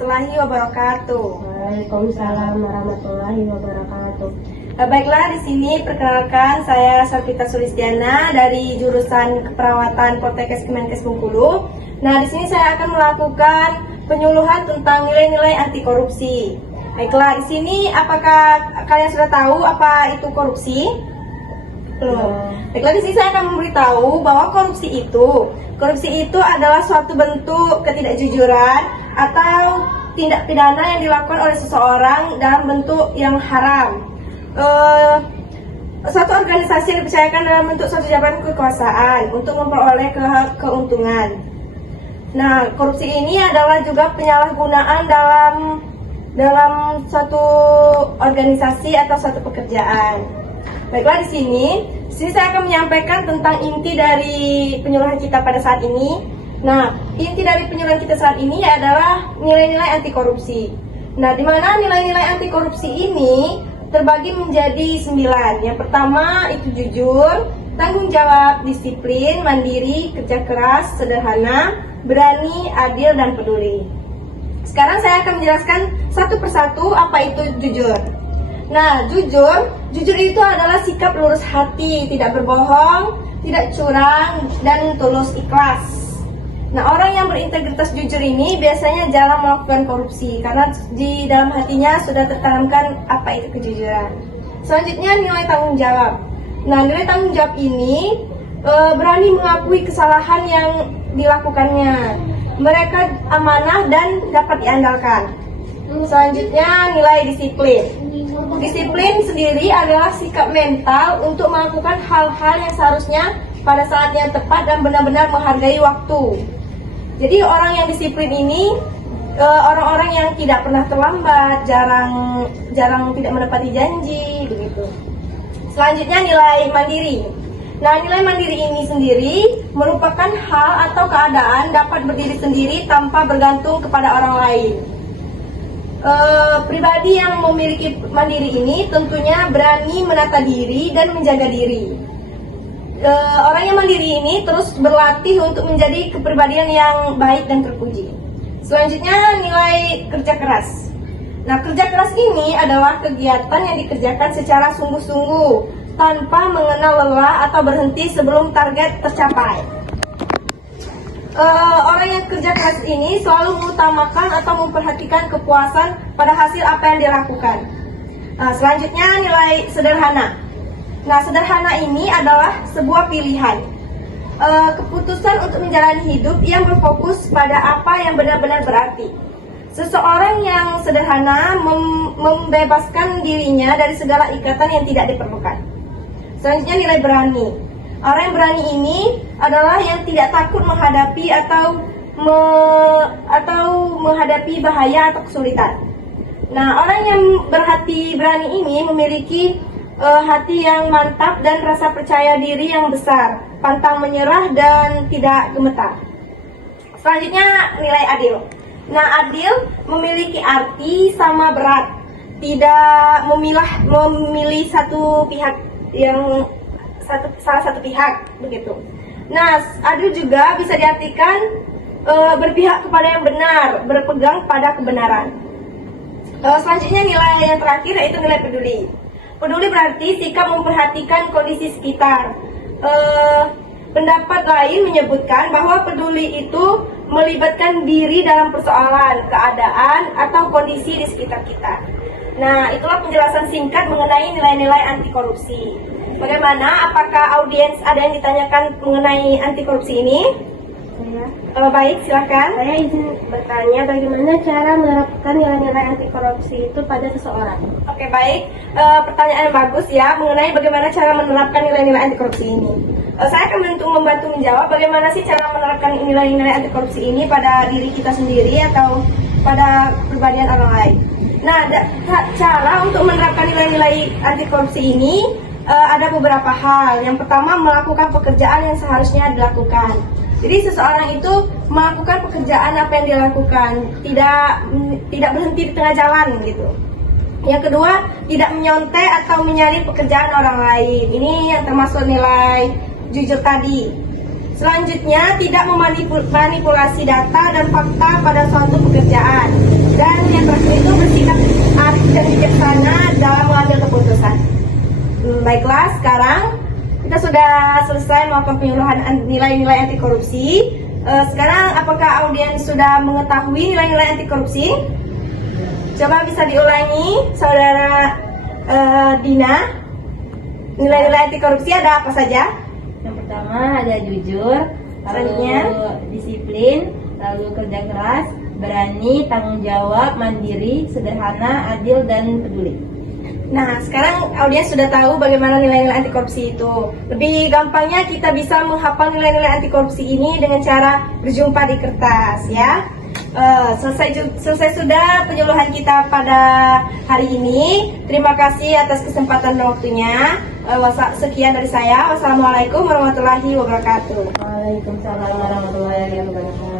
warahmatullahi wabarakatuh. Waalaikumsalam warahmatullahi wabarakatuh. Baiklah, di sini perkenalkan saya Sarpita Sulistiana dari jurusan Keperawatan Poltekkes Kemenkes Bengkulu. Nah, di sini saya akan melakukan penyuluhan tentang nilai-nilai anti korupsi. Baiklah, di sini apakah kalian sudah tahu apa itu korupsi? Belum. Baiklah, di sini saya akan memberitahu bahwa korupsi itu adalah suatu bentuk ketidakjujuran atau tindak pidana yang dilakukan oleh seseorang dalam bentuk yang haram. Suatu organisasi yang dipercayakan dalam bentuk suatu jabatan kekuasaan untuk memperoleh keuntungan. Nah, korupsi ini adalah juga penyalahgunaan dalam suatu organisasi atau suatu pekerjaan. Baiklah, di sini saya akan menyampaikan tentang inti dari penyuluhan kita pada saat ini. Nah, inti dari penyuluhan kita saat ini adalah nilai-nilai anti korupsi. Nah, di mana nilai-nilai anti korupsi ini terbagi menjadi 9. Yang pertama itu jujur, tanggung jawab, disiplin, mandiri, kerja keras, sederhana, berani, adil, dan peduli. Sekarang saya akan menjelaskan satu persatu apa itu jujur. Nah, jujur itu adalah sikap lurus hati, tidak berbohong, tidak curang, dan tulus ikhlas. Nah, orang yang berintegritas jujur ini biasanya jarang melakukan korupsi karena di dalam hatinya sudah tertanamkan apa itu kejujuran. Selanjutnya, nilai tanggung jawab. Nah, nilai tanggung jawab ini berani mengakui kesalahan yang dilakukannya. Mereka amanah dan dapat diandalkan. Selanjutnya, nilai disiplin. Disiplin sendiri adalah sikap mental untuk melakukan hal-hal yang seharusnya pada saat yang tepat dan benar-benar menghargai waktu. Jadi orang yang disiplin ini orang-orang yang tidak pernah terlambat, jarang tidak menepati janji, begitu. Selanjutnya, nilai mandiri. Nah, nilai mandiri ini sendiri merupakan hal atau keadaan dapat berdiri sendiri tanpa bergantung kepada orang lain. Pribadi yang memiliki mandiri ini tentunya berani menata diri dan menjaga diri. Orang yang mandiri ini terus berlatih untuk menjadi kepribadian yang baik dan terpuji. Selanjutnya, nilai kerja keras. Nah, kerja keras ini adalah kegiatan yang dikerjakan secara sungguh-sungguh tanpa mengenal lelah atau berhenti sebelum target tercapai. Orang yang kerja keras ini selalu mengutamakan atau memperhatikan kepuasan pada hasil apa yang dia lakukan. Selanjutnya, nilai sederhana. Nah, sederhana ini adalah sebuah pilihan, keputusan untuk menjalani hidup yang berfokus pada apa yang benar-benar berarti. Seseorang yang sederhana membebaskan dirinya dari segala ikatan yang tidak diperlukan. Selanjutnya, nilai berani. Orang yang berani ini adalah yang tidak takut menghadapi atau menghadapi bahaya atau kesulitan. Nah, orang yang berhati berani ini memiliki hati yang mantap dan rasa percaya diri yang besar, pantang menyerah dan tidak gemetar. Selanjutnya, nilai adil. Nah, adil memiliki arti sama berat, tidak memilih satu pihak salah satu pihak, begitu. Nah, adil juga bisa diartikan berpihak kepada yang benar, berpegang pada kebenaran. Selanjutnya, nilai yang terakhir yaitu nilai peduli. Peduli berarti sikap memperhatikan kondisi sekitar. Pendapat lain menyebutkan bahwa peduli itu melibatkan diri dalam persoalan, keadaan, atau kondisi di sekitar kita. Nah, itulah penjelasan singkat mengenai nilai-nilai anti korupsi. Bagaimana? Apakah audiens ada yang ditanyakan mengenai anti korupsi ini? Baik, silakan. Saya izin bertanya, bagaimana cara menerapkan nilai-nilai anti korupsi itu pada seseorang? Oke, baik. Pertanyaan yang bagus ya, mengenai bagaimana cara menerapkan nilai-nilai anti korupsi ini. Saya akan membantu menjawab bagaimana sih cara menerapkan nilai-nilai anti korupsi ini pada diri kita sendiri atau pada kepribadian orang lain. Nah, cara untuk menerapkan nilai-nilai anti korupsi ini ada beberapa hal. Yang pertama, melakukan pekerjaan yang seharusnya dilakukan. Jadi seseorang itu melakukan pekerjaan apa yang dia lakukan, tidak berhenti di tengah jalan gitu. Yang kedua, tidak menyontek atau menyalip pekerjaan orang lain. Ini yang termasuk nilai jujur tadi. Selanjutnya, tidak memanipulasi data dan fakta pada suatu pekerjaan. melakukan penyuluhan nilai-nilai anti korupsi. Sekarang apakah audiens sudah mengetahui nilai-nilai anti korupsi? Coba bisa diulangi, saudara Dina. Nilai-nilai anti korupsi ada apa saja? Yang pertama ada jujur, lalu Selanjutnya? disiplin, lalu kerja keras, berani, tanggung jawab, mandiri, sederhana, adil, dan peduli. Nah, sekarang audiens sudah tahu bagaimana nilai-nilai anti korupsi itu. Lebih gampangnya kita bisa menghafal nilai-nilai anti korupsi ini dengan cara berjumpa di kertas, ya. Selesai sudah penyuluhan kita pada hari ini. Terima kasih atas kesempatan dan waktunya. Sekian dari saya. Wassalamualaikum warahmatullahi wabarakatuh. Waalaikumsalam warahmatullahi wabarakatuh.